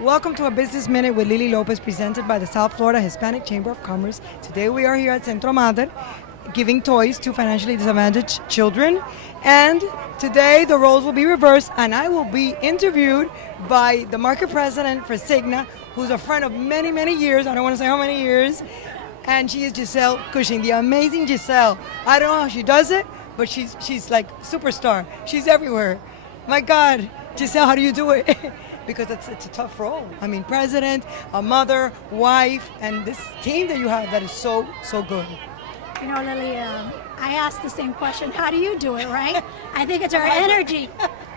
Welcome to a Business Minute with Lily Lopez, presented by the South Florida Hispanic Chamber of Commerce. Today we are here at Centro Madre giving toys to financially disadvantaged children. And today the roles will be reversed, and I will be interviewed by the market president for Cigna, who's a friend of many, many years. I don't want to say how many years. And she is Giselle Cushing, the amazing Giselle. I don't know how she does it, but she's like superstar. She's everywhere. My God, Giselle, how do you do it? Because it's a tough role. I mean, president, a mother, wife, and this team that you have that is so good. You know, Lily, I asked the same question. How do you do it, right? I think it's our energy.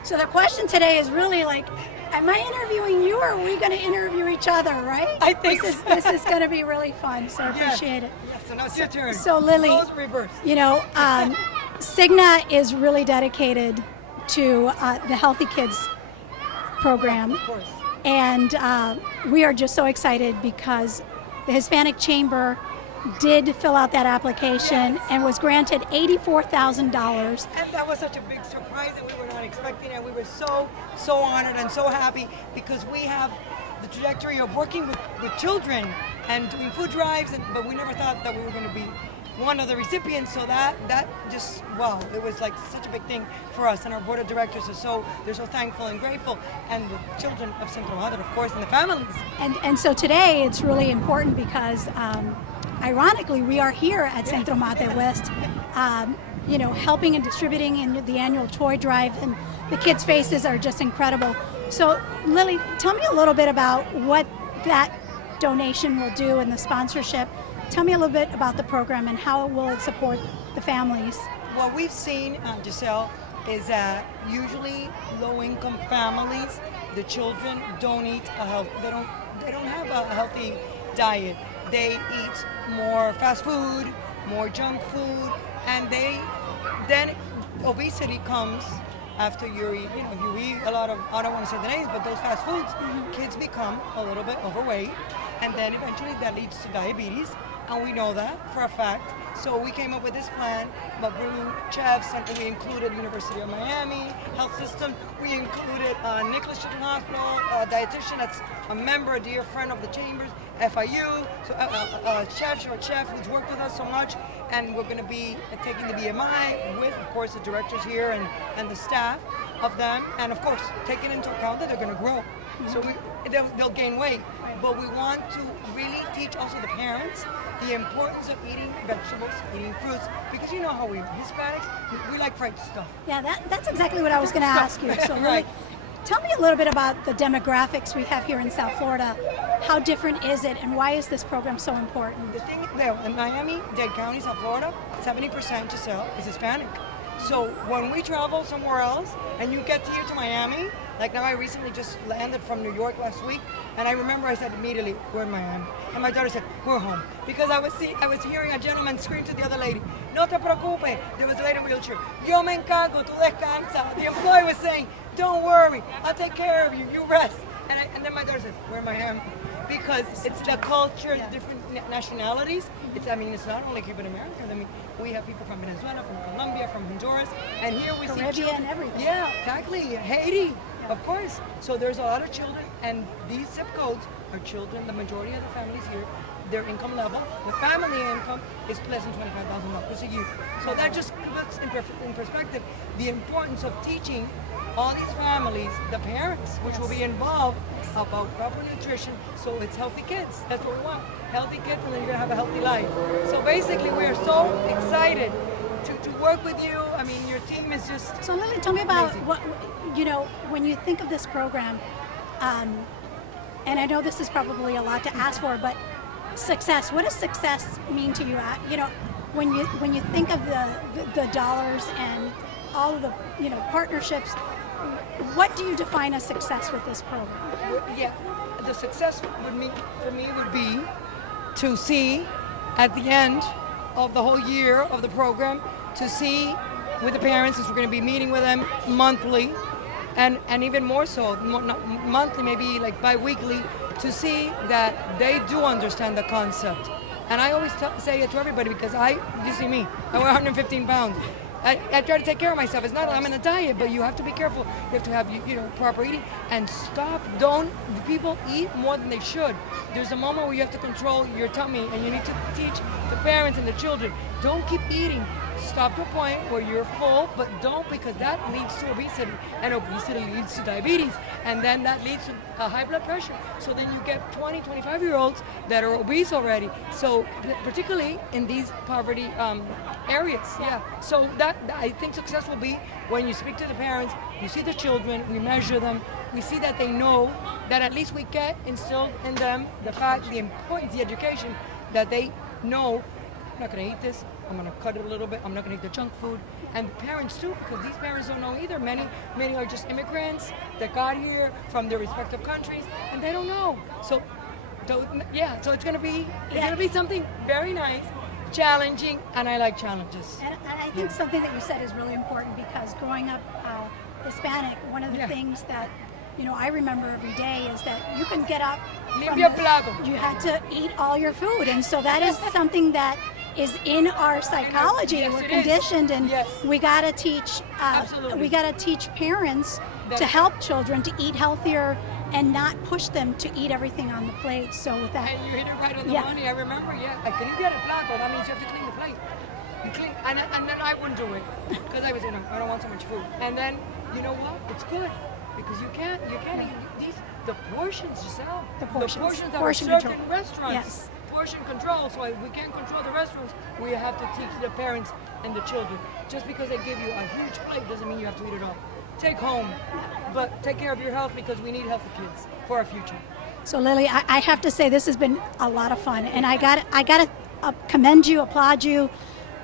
So the question today is really like, am I interviewing you or are we going to interview each other, right? I think this is going to be very fun, so I appreciate it. Yes, so now it's your turn. So Lily, Roles reversed. you know, Cigna is really dedicated to the Healthy Kids program. Of course. And we are just so excited because the Hispanic Chamber did fill out that application and was granted $84,000. And that was such a big surprise that we were not expecting, and we were so honored and so happy because we have the trajectory of working with children and doing food drives, but we never thought that we were going to be one of the recipients. So that just, wow, it was like such a big thing for us, and our board of directors they're so thankful and grateful, and the children of Centro Madre, of course, and the families. And so today it's really important because ironically we are here at Centro Madre West, helping and distributing in the annual toy drive, and the kids' faces are just incredible. So Lily, tell me a little bit about what that donation will do and the sponsorship. Tell me a little bit about the program and how it will support the families. What we've seen, Giselle, is that usually low-income families, the children don't eat they don't have a healthy diet. They eat more fast food, more junk food, and then obesity comes after if you eat a lot of, I don't want to say the names, but those fast foods, kids become a little bit overweight, and then eventually that leads to diabetes. And we know that for a fact. So we came up with this plan by bringing chefs, and we included University of Miami Health System. We included Nicholas Children's Hospital, a dietitian that's a member, a dear friend of the Chambers, FIU, so a chef who's worked with us so much. And we're going to be taking the BMI with, of course, the directors here and the staff of them. And, of course, taking into account that they're going to grow. So they'll gain weight. But we want to really teach also the parents the importance of eating vegetables, eating fruits, because you know how we Hispanics, we like fried stuff. Yeah, that's exactly what I was going to ask you. So Right. Tell me a little bit about the demographics we have here in South Florida. How different is it, and why is this program so important? The thing there in Miami-Dade County, South Florida, 70% Giselle is Hispanic. So when we travel somewhere else and you get here to Miami, like now I recently just landed from New York last week, and I remember I said immediately, we're in Miami. And my daughter said, we're home. Because I was hearing a gentleman scream to the other lady, no te preocupes. There was a lady in a wheelchair. Yo me encargo, tú descansa. The employee was saying, don't worry, I'll take care of you, you rest. And then my daughter said, we're in Miami. Because it's the culture, the different nationalities. It's not only Cuban American. I mean, we have people from Venezuela, from Colombia, from Honduras, and here we see Caribbean, children. everything. Yeah, exactly. Haiti, of course. So there's a lot of children, and these zip codes are children. The majority of the families here, their income level, the family income is less than $25,000 a year. So that just puts in perspective the importance of teaching all these families, the parents, which will be involved, about proper nutrition, so it's healthy kids. That's what we want. Healthy kids, and then you're going to have a healthy life. So basically, we are so excited to work with you. I mean, your team is just So Lily, tell me about amazing. what, when you think of this program, and I know this is probably a lot to ask for, but success, what does success mean to you? When you think of the dollars and all of the partnerships, what do you define as success with this program? Yeah, the success for me would be to see at the end of the whole year of the program, to see with the parents, since we're going to be meeting with them monthly, and even more so, not monthly, maybe like bi-weekly, to see that they do understand the concept. And I always say it to everybody because you see me, I weigh 115 pounds. I try to take care of myself. It's not that I'm in a diet, but you have to be careful. You have to have proper eating and stop. Don't people eat more than they should. There's a moment where you have to control your tummy, and you need to teach the parents and the children. Don't keep eating. Stop to a point where you're full, but don't, because that leads to obesity, and obesity leads to diabetes, and then that leads to high blood pressure. So then you get 20, 25-year-olds that are obese already. So particularly in these poverty areas, yeah. So that I think success will be when you speak to the parents, you see the children, we measure them, we see that they know that at least we get instilled in them the fact, the importance, the education that they know. I'm not going to eat this. I'm going to cut it a little bit. I'm not going to eat the junk food. And the parents too, because these parents don't know either. Many are just immigrants that got here from their respective countries, and they don't know. So, so it's going to be something very nice, challenging, and I like challenges. And I think something that you said is really important, because growing up Hispanic, one of the things that I remember every day is that you can get up you had to eat all your food, and so that is something that is in our psychology. Yes, we're conditioned, and we got to teach. We got to teach parents to help children to eat healthier and not push them to eat everything on the plate. So with that, and you hit it right on the money. I remember, I can limpiar el plato. That means you have to clean the plate. You clean, and then I wouldn't do it because I was, I don't want so much food. And then you know what? It's good because you can't eat the portions, Giselle. The portions are certain control. Restaurants. Yes. Portion control, so we can't control the restaurants. We have to teach the parents and the children. Just because they give you a huge plate doesn't mean you have to eat it all. Take home, but take care of your health, because we need healthy kids for our future. So Lily, I have to say this has been a lot of fun, and I got to commend you, applaud you,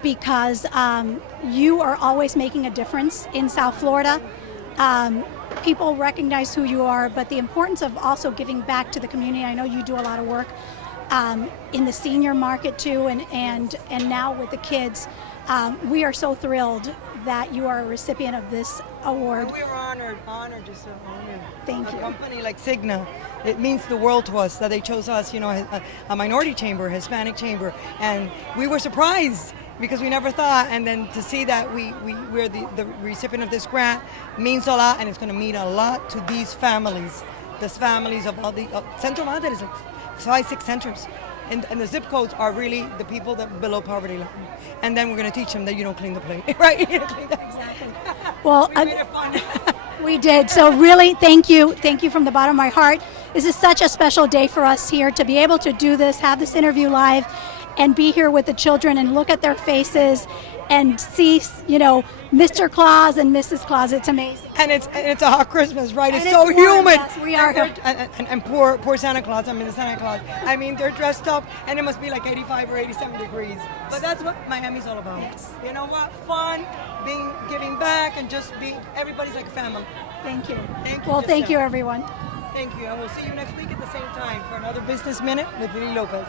because you are always making a difference in South Florida. People recognize who you are, but the importance of also giving back to the community. I know you do a lot of work in the senior market too, and now with the kids. We are so thrilled that you are a recipient of this award. We are honored, just honored. Thank you. A company like Cigna, it means the world to us that they chose us, a minority chamber, Hispanic chamber, and we were surprised because we never thought, and then to see that we're the recipient of this grant means a lot, and it's going to mean a lot to these families. The families of all the Centro Madre is like 5-6 centers, and the zip codes are really the people that below poverty line. And then we're going to teach them that you don't clean the plate, right? You don't clean that. Exactly. Well, we made it fun. We did. So really, thank you from the bottom of my heart. This is such a special day for us here to be able to do this, have this interview live, and be here with the children and look at their faces and see, Mr. Claus and Mrs. Claus. It's amazing. And it's a hot Christmas, right? It's so humid. Yes, we are. And poor Santa Claus. The Santa Claus. They're dressed up, and it must be like 85 or 87 degrees. But that's what Miami's all about. Yes. You know what? Fun, giving back, and just everybody's like a family. Thank you. Thank you. Well, thank you, everyone. Thank you, and we'll see you next week at the same time for another Business Minute with Lily Lopez.